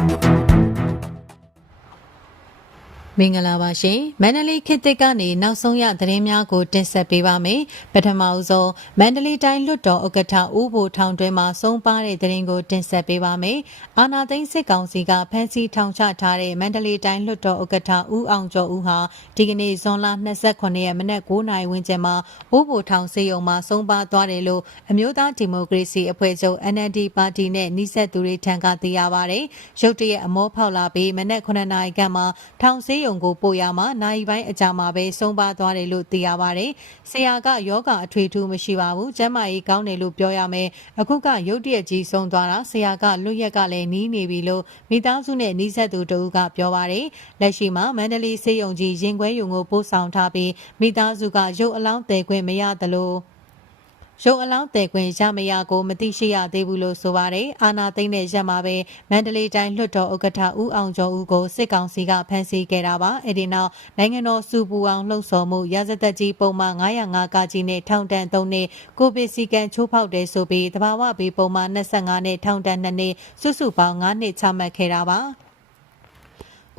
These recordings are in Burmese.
Thank you. မင်္ဂလာပါရှင်မန္တလေးခေတ်သစ်ကနေနောက်ဆုံးရသတင်းများကိုတင်ဆက်ပေးပါမယ်ပထမအဆုံးမန္တလေးတိုင်းလွတ်တော်ဥက္ကဋ္ဌဦးဘိုထောင်တွင်းမှာဆုံးပါတဲ့သတင်းကိုတင်ဆက်ပေးပါမယ်အာနာသိန်းစစ်ကောင်စီကဖမ်းဆီးထောင်ချထားတဲ့မန္တလေးတိုင်းလွတ်တော်ဥက္ကဋ္ဌဦးအောင်ကျော်ဦးဟာဒီကနေ့ဇွန်လ29ရက်မနက်9:00နာရီဝန်းကျင်မှာဦးဘိုထောင်စေယုံမှာဆုံးပါသွားတယ်လို့အမျိုးသားဒီမိုကရေစီအဖွဲ့ချုပ် NLD ပါတီနဲ့နှိစက်သူတွေထံကသိရပါတယ်ရုတ်တရက်အမောဖောက်လာပြီးမနက်9:00နာရီခန့်မှာထောင်စေယုံကိုပို့ရမှာနိုင်ပိုင်းအကြာမှာပဲဆုံးပါသွားတယ်လို့သိရပါတယ်။ဆရာကယောဂအထွေထူးမရှိပါဘူး။ကျမ်းမာရေးကောင်းတယ်လို့ပြောရမယ်။အခုကရုတ်တရက်ကြီးဆုံးသွားတာဆရာကလွတ်ရက်ကလည်းနီးနေပြီလို့မိသားစုနဲ့နှီးဆက်သူတို့ကပြောပါတယ်။လက်ရှိမှာမန္တလေးစေယုံကြီးရင်ခွဲယုံကိုပို့ဆောင်ထားပြီးမိသားစုကရုပ်အလောင်းတည်ခွင့်မရသလို ရုံအလောင်းတဲခွင်ရမရကိုမသိရှိရသေးဘူးလို့ဆိုပါတယ်။အာနာသိမ့်တဲ့ရက်မှာပဲမန္တလေးတိုင်းလွှတ်တော်ဥက္ကဋ္ဌဦးအောင်ကျော်ဦးကိုစစ်ကောင်စီကဖမ်းဆီးခဲ့တာပါ။အဲဒီနောက်နိုင်ငံတော်စုပူအောင်လှုံ့ဆော်မှုရာဇသက်ကြီးပုံမှန်905ကကြီးနဲ့ထောင်ဒဏ်3နှစ်ကိုဗစ်စီကံချိုးဖောက်တယ်ဆိုပြီးတဘာဝဘေးပုံမှန်25နဲ့ထောင်ဒဏ်2နှစ်စုစုပေါင်း9နှစ်ချမှတ်ခဲ့တာပါ။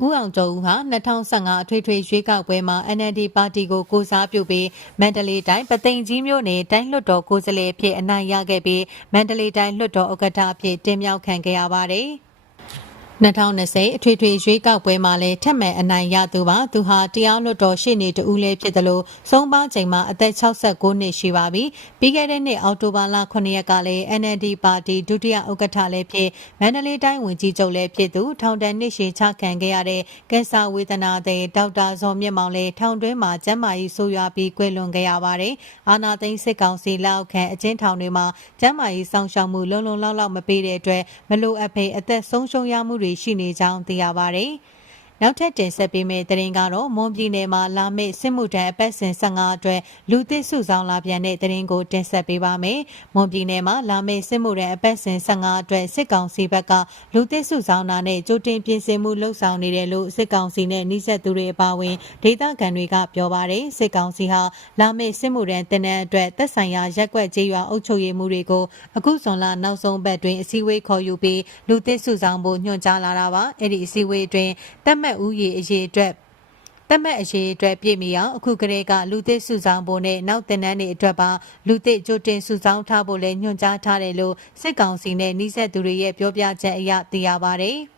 ဦးအောင်ကျော်ဦးဟာ2015အထွေထွေရွေးကောက်ပွဲမှာ NLD ပါတီကိုကိုစားပြုပြီးမန္တလေးတိုင်းပသိမ်ကြီးမြို့နယ်တိုင်းလွှတ်တော်ကိုယ်စားလှယ်အဖြစ်အနိုင်ရခဲ့ပြီးမန္တလေးတိုင်းလွှတ်တော်ဥက္ကဋ္ဌအဖြစ်တင်မြှောက်ခံခဲ့ရပါတယ်။ 2020အထွေထွေရွေးကောက်ပွဲမှာလည်းထက်မဲ့အနိုင်ရသူပါသူဟာတရားလွှတ်တော်ရှေ့နေတူဦးလည်းဖြစ်တယ်လို့ဆုံးပါချိန်မှာအသက်69နှစ်ရှိပါပြီပြီးခဲ့တဲ့နှစ်အောက်တိုဘာလ9ရက်ကလည်း NLD ပါတီဒုတိယဥက္ကဋ္ဌလည်းဖြစ်မန္တလေးတိုင်းဝန်ကြီးချုပ်လည်းဖြစ်သူထောင်ဒဏ်နှစ်ရှည်ချခံခဲ့ရတဲ့ကင်ဆာဝေဒနာသည်ဒေါက်တာဇော်မြင့်မောင်လည်းထောင်တွင်းမှာကျန်းမာရေးဆိုးရွားပြီးကွယ်လွန်ခဲ့ရပါတယ်အာနာသိန်းစစ်ကောင်စီလက်အောက်ခံအကျဉ်းထောင်တွေမှာကျန်းမာရေးစောင့်ရှောက်မှုလုံလုံလောက်လောက်မပေးတဲ့အတွက်မလိုအပ်ဘဲအသက်ဆုံးရှုံးရမှုတွေရှိနေကြောင်းသိရပါတယ်။ နောက်ထပ်တင်ဆက်ပေးမယ့်သတင်းကတော့မွန်ပြည်နယ်မှာလာမယ့်စစ်မှုထမ်းအပတ်စဉ်15အတွက်လူသစ်စုဆောင်လာပြန်တဲ့သတင်းကိုတင်ဆက်ပေးပါမယ်။မွန်ပြည်နယ်မှာလာမယ့်စစ်မှုထမ်းအပတ်စဉ်15အတွက်စစ်ကောင်စီဘက်ကလူသစ်စုဆောင်တာနဲ့ကြိုတင်ပြင်ဆင်မှုလှုပ်ဆောင်နေတယ်လို့စစ်ကောင်စီနဲ့နှိစက်သူတွေအပါအဝင်ဒေသခံတွေကပြောပါတယ်။စစ်ကောင်စီဟာလာမယ့်စစ်မှုထမ်းတင်တဲ့အတွက်သက်ဆိုင်ရာရက်ကွက်ကြေးရွာအုပ်ချုပ်ရေးမှုတွေကိုအခုဇွန်လနောက်ဆုံးပတ်တွင်အစည်းအဝေးခေါ်ယူပြီးလူသစ်စုဆောင်ဖို့ညွှန်ကြားလာတာပါ။အဲ့ဒီအစည်းအဝေးတွင်တက်မှတ်ဦးရေအရေးအတွက်တမက်အရေးအတွက်ပြည်မီအောင်အခုကလေးကလူသစ်စုဆောင်ဖို့နဲ့နောက်တင်နန်းတွေအတွက်ပါလူသစ်ကြိုတင်စုဆောင်ထားဖို့လည်းညွှန်ကြားထားတယ်လို့စစ်ကောင်စီနဲ့နှိစက်သူတွေရဲ့ပြောပြချက်အရသိရပါတယ်။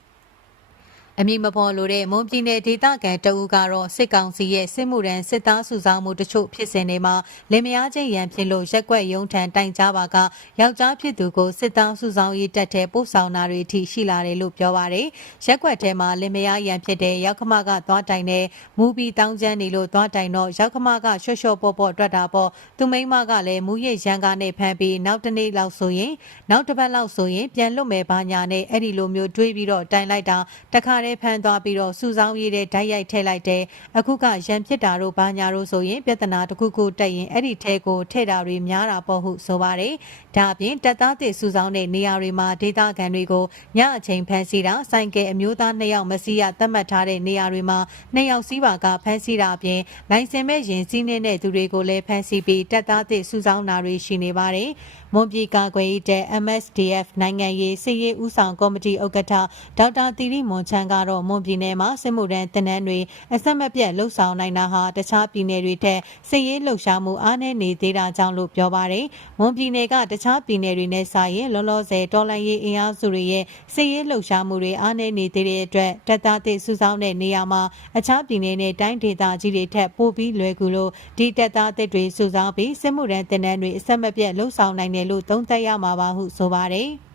အမည်မဖော်လိုတဲ့မွန်ပြည်နယ်ဒေသခံတအူးကတော့စစ်ကောင်စီရဲ့စစ်မှုရန်စစ်သားစုဆောင်မှုတချို့ဖြစ်စဉ်တွေမှာလင်မယားချင်းရန်ဖြစ်လို့ရက်ွက်ရုံထံတိုင်ကြပါကယောက်ျားဖြစ်သူကိုစစ်သားစုဆောင်ရေးတက်တဲ့ပို့ဆောင်တာတွေအထိရှိလာတယ်လို့ပြောပါတယ်။ရက်ွက်ထဲမှာလင်မယားရန်ဖြစ်တဲ့ရောက်ခမကသွားတိုင်တဲ့မူပီတောင်းကျမ်းနေလို့သွားတိုင်တော့ရောက်ခမကရွှေ့လျှော့ပေါ့ပေါ့တွက်တာပေါ့သူမိန်းမကလည်းမူရရန်ကားနဲ့ဖမ်းပြီးနောက်တနေ့လောက်ဆိုရင်နောက်တစ်ပတ်လောက်ဆိုရင်ပြန်လွတ်မယ်ဘာညာနဲ့အဲ့ဒီလိုမျိုးတွေးပြီးတော့တိုင်လိုက်တာတခါတည်းဖမ်းသွားပြီးတော့စူဆောင်းရေးတဲ့ဓာတ်ရိုက်ထည့်လိုက်တယ်အခုကရန်ဖြစ်တာတို့ဘာညာတို့ဆိုရင်ပြဿနာတစ်ခုခုတက်ရင်အဲ့ဒီထဲကိုထည့်တာတွေများတာပေါ့ဟုဆိုပါတယ်ဒါအပြင်တက်သားသစ်စူဆောင်းတဲ့နေရာတွေမှာဒေသခံတွေကိုညအချိန်ဖမ်းဆီးတာစိုင်ကဲအမျိုးသားနှစ်ယောက်မစီးရသတ်မှတ်ထားတဲ့နေရာတွေမှာနှစ်ယောက်စီးပါကဖမ်းဆီးတာအပြင်လိုင်စင်မဲ့ရင်စီးနေတဲ့သူတွေကိုလည်းဖမ်းဆီးပြီးတက်သားသစ်စူဆောင်းတာတွေရှိနေပါတယ်မွန်ပြည်ကာကွယ်ရေးတဲ့ MSDF နိုင်ငံရေးစစ်ရေးဦးဆောင်ကော်မတီဥက္ကဋ္ဌဒေါက်တာတီရီမွန်ချန်ကတော့မွန်ပြည်နယ်မှာစစ်မှုထမ်းတင်နန်းတွေအဆက်မပြတ်လှုပ်ဆောင်နိုင်တာဟာတခြားပြည်နယ်တွေထက်စစ်ရေးလှုပ်ရှားမှုအားနည်းနေသေးတာကြောင့်လို့ပြောပါတယ်။မွန်ပြည်နယ်ကတခြားပြည်နယ်တွေနဲ့စာရင်လောလောဆယ်တော်လှန်ရေးအင်အားစုတွေရဲ့စစ်ရေးလှုပ်ရှားမှုတွေအားနည်းနေသေးတဲ့အတွက်တပ်သားသစ်စုဆောင်းတဲ့နေရာမှာအခြားပြည်နယ်နဲ့တိုင်းဒေသကြီးတွေထက်ပိုပြီးလွယ်ကူလို့ဒီတပ်သားသစ်တွေစုဆောင်းပြီးစစ်မှုထမ်းတင်နန်းတွေအဆက်မပြတ်လှုပ်ဆောင်နိုင်တယ်လို့သုံးသပ်ရမှာပါဟုဆိုပါတယ်။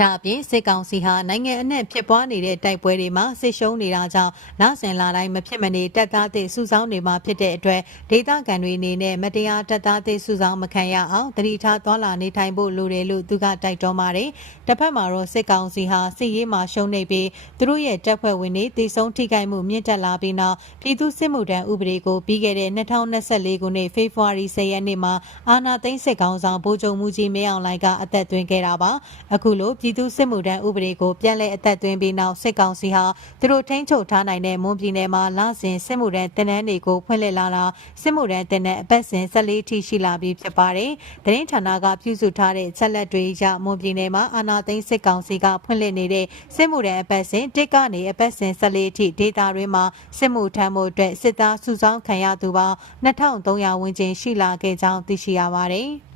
ဒါအပြင်စစ်ကောင်စီဟာနိုင်ငံအနှံ့ဖြစ်ပွားနေတဲ့တိုက်ပွဲတွေမှာစစ်ရှုံးနေတာကြောင့်လဆင်လာတိုင်းမဖြစ်မနေတပ်သားသစ်စုဆောင်းနေမှာဖြစ်တဲ့အတွက်ဒေသခံတွေအနေနဲ့မတရားတပ်သားသစ်စုဆောင်းမခံရအောင်တတိထားသွာလာနေထိုင်ဖို့လိုတယ်လို့သူကတိုက်တွန်းပါတယ်။တစ်ဖက်မှာတော့စစ်ကောင်စီဟာစစ်ရေးမှာရှုံးနေပြီးသူတို့ရဲ့တပ်ဖွဲ့ဝင်တွေတိစုံထိခိုက်မှုမြင့်တက်လာပြီးနောက်ပြည်သူစစ်မှုထမ်းဥပဒေကိုပြီးခဲ့တဲ့2024ခုနှစ်ဖေဖော်ဝါရီ10ရက်နေ့မှာအာဏာသိမ်းစစ်ကောင်ဆောင်ဗိုလ်ချုပ်မှုကြီးမင်းအောင်လှိုင်ကအသက်သွင်းခဲ့တာပါ။အခုလိုပြည်သူစစ်မှုထမ်းဥပဒေကိုပြန်လည်အသက်သွင်းပြီးနောက်စစ်ကောင်စီဟာသူတို့ထိန်းချုပ်ထားနိုင်တဲ့မွန်ပြည်နယ်မှာလစဉ်စစ်မှုထမ်းတင်နန်းတွေကိုဖွင့်လှစ်လာတာစစ်မှုထမ်းတင်နန်းအပတ်စဉ်14ထိရှိလာပြီးဖြစ်ပါတယ်။သတင်းဌာနကပြုစုထားတဲ့ချက်လက်တွေအရမွန်ပြည်နယ်မှာအာဏာသိမ်းစစ်ကောင်စီကဖွင့်လှစ်နေတဲ့စစ်မှုထမ်းအပတ်စဉ်တစ်ကနေအပတ်စဉ်14ထိဒေတာတွေမှာစစ်မှုထမ်းမှုအတွက်စစ်သားစုဆောင်းခံရသူပေါင်း2300ဝန်းကျင်ရှိလာခဲ့ကြောင်းသိရှိရပါတယ်။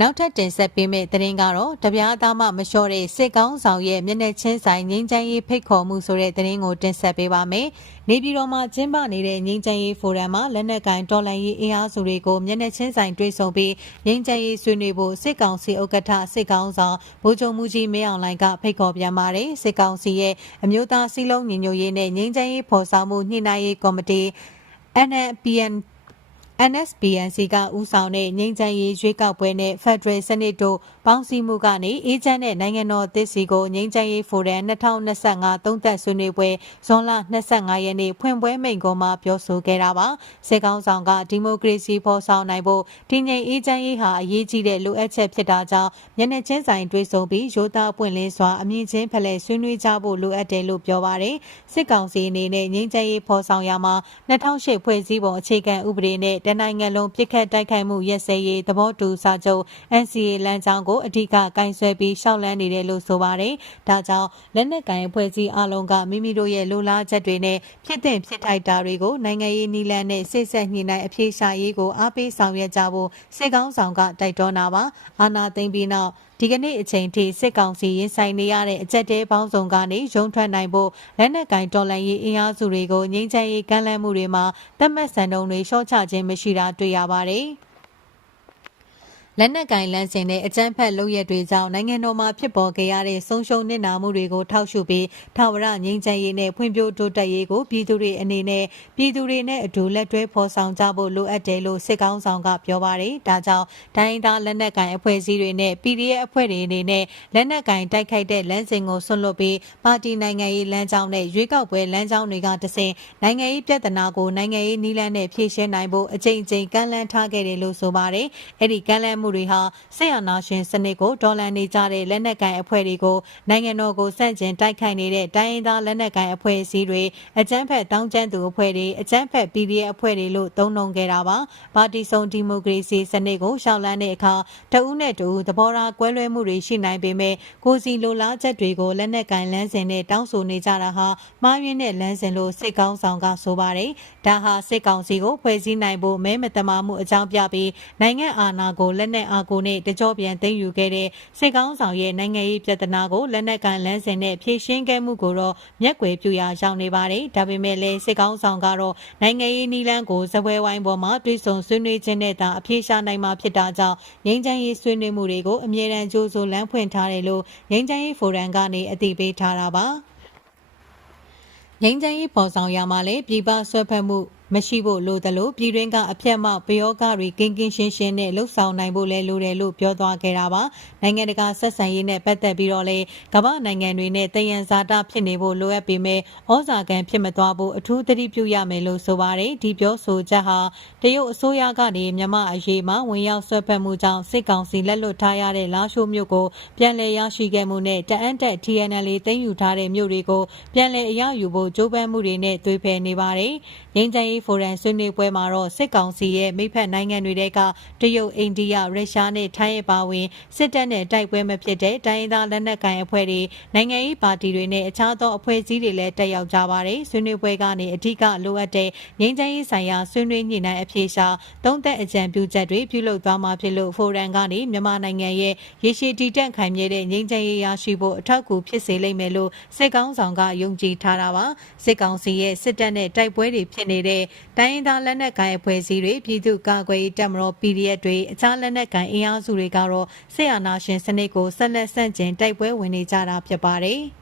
နောက်ထပ်တင်ဆက်ပေးမယ့်သတင်းကတော့တပြားသားမှမလျှော့တဲ့စစ်ကောင်းဆောင်ရဲ့မျက်နှာချင်းဆိုင်ငိမ့်ချမ်းရေးဖိတ်ခေါ်မှုဆိုတဲ့သတင်းကိုတင်ဆက်ပေးပါမယ်။နေပြည်တော်မှာကျင်းပနေတဲ့ငိမ့်ချမ်းရေးဖိုရမ်မှာလက်နက်ကင်တော်လှန်ရေးအင်အားစုတွေကိုမျက်နှာချင်းဆိုင်တွေ့ဆုံပြီးငိမ့်ချမ်းရေးဆွေးနွေးဖို့စစ်ကောင်စီဥက္ကဋ္ဌစစ်ကောင်းဆောင်ဗိုလ်ချုပ်မှုကြီးမင်းအောင်လှိုင်ကဖိတ်ခေါ်ပြန်ပါတယ်။စစ်ကောင်စီရဲ့အမျိုးသားစည်းလုံးညီညွတ်ရေးနဲ့ငိမ့်ချမ်းရေးဖော်ဆောင်မှုညှိနှိုင်းရေးကော်မတီ NPN NSPNC ကဦးဆောင်တဲ့ငြိမ်းချမ်းရေးရွေးကောက်ပွဲနဲ့ Federal စနစ်တို့ပေါင်းစည်းမှုကနေအေဂျင့်နဲ့နိုင်ငံတော်သစ်စီကိုငြိမ်းချမ်းရေးဖိုရမ်2025သုံးသက်ဆွေးနွေးပွဲဇွန်လ25ရက်နေ့ဖွင့်ပွဲမိန့်ခွန်းမှာပြောဆိုခဲ့တာပါစေကောင်းဆောင်ကဒီမိုကရေစီဖော်ဆောင်နိုင်ဖို့တည်ငြိမ်အေဂျင့်ရေးဟာအရေးကြီးတဲ့လိုအပ်ချက်ဖြစ်တာကြောင့်မျက်နှာချင်းဆိုင်တွေ့ဆုံပြီးရိုးသားပွင့်လင်းစွာအမြင့်ချင်းဖလှယ်ဆွေးနွေးကြဖို့လိုအပ်တယ်လို့ပြောပါတယ်စစ်ကောင်စီအနေနဲ့ငြိမ်းချမ်းရေးဖော်ဆောင်ရမှာ2008ဖွဲ့စည်းပုံအခြေခံဥပဒေနဲ့တနိုင်ငံလုံးပြစ်ခတ်တိုက်ခိုက်မှုရက်စဲရေးသဘောတူစာချုပ် NCA လမ်းကြောင်းကိုအဓိကကင်ဆယ်ပြီးရှောက်လန်းနေတယ်လို့ဆိုပါတယ်။ဒါကြောင့်လက်နက်ကင်အဖွဲ့အစည်းအလုံးကမိမိတို့ရဲ့လိုလားချက်တွေနဲ့ဖြစ်တဲ့ဖြစ်ထိုက်တာတွေကိုနိုင်ငံရေးနည်းလမ်းနဲ့စိတ်ဆက်ညှိနှိုင်းအပြေရှားရေးကိုအားပေးဆောင်ရွက်ကြဖို့စစ်ကောင်းဆောင်ကတိုက်တွန်းတာပါ။အာနာသိမ့်ပြီးနောက်ဒီကနေ့အချိန်ထိစစ်ကောင်စီရင်ဆိုင်နေရတဲ့အကြက်တဲပေါင်းစုံကနေရုံထွက်နိုင်ဖို့လက်နက်ကင်တော်လှန်ရေးအင်အားစုတွေကိုငြိမ်းချမ်းရေးကမ်းလှမ်းမှုတွေမှာတတ်မှတ်စံနှုန်းတွေရှော့ချခြင်းမရှိတာတွေ့ရပါတယ်။ လက်နက်ကင်လမ်းစဉ်နဲ့အကြမ်းဖက်လုပ်ရက်တွေကြောင့်နိုင်ငံတော်မှာဖြစ်ပေါ်ခဲ့ရတဲ့ဆုံးရှုံးနစ်နာမှုတွေကိုထောက်ရှုပြီးထာဝရငြိမ်းချမ်းရေးနဲ့ဖွံ့ဖြိုးတိုးတက်ရေးကိုပြည်သူတွေအနေနဲ့ပြည်သူတွေနဲ့အတူလက်တွဲဖော်ဆောင်ကြဖို့လိုအပ်တယ်လို့စစ်ကောင်းဆောင်ကပြောပါတယ်။ဒါကြောင့်တိုင်းသားလက်နက်ကင်အဖွဲ့အစည်းတွေနဲ့ PDF အဖွဲ့တွေအနေနဲ့လက်နက်ကင်တိုက်ခိုက်တဲ့လမ်းစဉ်ကိုဆွန့်လွတ်ပြီးပါတီနိုင်ငံရေးလမ်းကြောင်းနဲ့ရွေးကောက်ပွဲလမ်းကြောင်းတွေကတဆင့်နိုင်ငံရေးပြဿနာကိုနိုင်ငံရေးနည်းလမ်းနဲ့ဖြေရှင်းနိုင်ဖို့အကြိမ်ကြိမ်ကမ်းလှမ်းထားခဲ့တယ်လို့ဆိုပါတယ်။အဲ့ဒီကမ်းလှမ်းမှုတွေဟာဆေးရနာရှင်စနစ်ကိုဒေါ်လာနေကြတဲ့လက်နက်ကိုင်အဖွဲ့တွေကိုနိုင်ငံတော်ကိုစန့်ကျင်တိုက်ခိုက်နေတဲ့တိုင်းရင်းသားလက်နက်ကိုင်အဖွဲ့အစည်းတွေအကြမ်းဖက်တောင်းကျမ်းသူအဖွဲ့တွေအကြမ်းဖက် PDF အဖွဲ့တွေလို့သုံးနှုန်းခဲ့တာပါပါတီစုံဒီမိုကရေစီစနစ်ကိုရှောက်လန်းတဲ့အခါတဦးနဲ့တဦးသဘောထားကွဲလွဲမှုတွေရှိနိုင်ပေမဲ့ကိုစီလိုလားချက်တွေကိုလက်နက်ကင်လမ်းစဉ်နဲ့တောင်းဆိုနေကြတာဟာမှားယွင်းတဲ့လမ်းစဉ်လို့စစ်ကောင်းဆောင်ကဆိုပါတယ်ဒါဟာစစ်ကောင်စီကိုဖွဲ့စည်းနိုင်ဖို့မဲမတမာမှုအကြောင်းပြပြီးနိုင်ငံအာဏာကိုလက်နက်အားကိုနဲ့တကြောပြန်သိမ်းယူခဲ့တဲ့စစ်ကောင်းဆောင်ရဲ့နိုင်ငံရေးပြဿနာကိုလက်နက်ကန်လမ်းစဉ်နဲ့ဖြေရှင်းခဲ့မှုကိုတော့မျက်ကွယ်ပြုရာရောက်နေပါတယ်။ဒါပေမဲ့လည်းစစ်ကောင်းဆောင်ကတော့နိုင်ငံရေးနီလန်းကိုဇပွဲဝိုင်းပေါ်မှာတွေးဆုံဆွေးနွေးခြင်းနဲ့သာအပြေရှားနိုင်မှာဖြစ်တာကြောင့်ငြိမ်းချမ်းရေးဆွေးနွေးမှုတွေကိုအမြဲတမ်းကြိုးဆိုလမ်းဖွင့်ထားတယ်လို့ငြိမ်းချမ်းရေးဖိုရမ်ကနေအသိပေးထားတာပါ။ငိမ့်ချမ်းရေးပေါ်ဆောင်ရမှာလဲပြည်ပဆွဲဖက်မှု မရှိဖို့လိုသလိုပြည်တွင်းကအပြတ်မောက်ပယောဂတွေကင်းကင်းရှင်းရှင်းနဲ့လှုပ်ဆောင်နိုင်ဖို့လည်းလိုတယ်လို့ပြောသွားခဲ့တာပါနိုင်ငံတကာဆက်ဆံရေးနဲ့ပတ်သက်ပြီးတော့လေကမ္ဘာနိုင်ငံတွေနဲ့တယံဇာတာဖြစ်နေဖို့လိုအပ်ပေမဲ့ဩဇာကံဖြစ်မသွားဖို့အထူးသတိပြုရမယ်လို့ဆိုပါတယ်ဒီပြောဆိုချက်ဟာတရုတ်အစိုးရကနေမြန်မာအရေးမှာဝင်ရောက်ဆွဲဖက်မှုကြောင့်စစ်ကောင်စီလက်လွတ်ထားရတဲ့လာရှိုးမြို့ကိုပြန်လည်ရရှိခဲ့မှုနဲ့တအန်တက် TNL သိမ်းယူထားတဲ့မြို့တွေကိုပြန်လည်အရယူဖို့ကြိုးပမ်းမှုတွေနဲ့သွေးဖယ်နေပါတယ်ငင်းချမ်းရေးဖိုရမ်ဆွေးနွေးပွဲမှာတော့စစ်ကောင်စီရဲ့မိဖက်နိုင်ငံတွေကတရုတ်အိန္ဒိယရုရှားနဲ့ထိုင်းအပါအဝင်စစ်တပ်နဲ့တိုက်ပွဲမဖြစ်တဲ့တိုင်းသားလက်နက်ကိုင်အဖွဲ့တွေနိုင်ငံရေးပါတီတွေနဲ့အခြားသောအဖွဲ့အစည်းတွေလည်းတက်ရောက်ကြပါတယ်ဆွေးနွေးပွဲကနေအဓိကလိုအပ်တဲ့ငြိမ်းချမ်းရေးဆိုင်ရာဆွေးနွေးညှိနှိုင်းအဖြေရှာသုံးသက်အကြံပြုချက်တွေပြုလုပ်သွားမှာဖြစ်လို့ဖိုရမ်ကနေမြန်မာနိုင်ငံရဲ့ရေရှည်တည်တံ့ခိုင်မြဲတဲ့ငြိမ်းချမ်းရေးရရှိဖို့အထောက်အကူဖြစ်စေလိမ့်မယ်လို့စစ်ကောင်းဆောင်ကယုံကြည်ထားတာပါစစ်ကောင်စီရဲ့စစ်တပ်နဲ့တိုက်ပွဲတွေဖြစ်နေတဲ့တိုင်းရင်းသားလက်နက်ကိုင်အဖွဲ့အစည်းတွေပြည်သူ့ကာကွယ်ရေးတပ်မတော် PDF တွေအခြားလက်နက်ကိုင်အင်အားစုတွေကတော့ဆေးအာနာရှင်စနစ်ကိုဆက်လက်ဆန့်ကျင်တိုက်ပွဲဝင်နေကြတာဖြစ်ပါတယ်။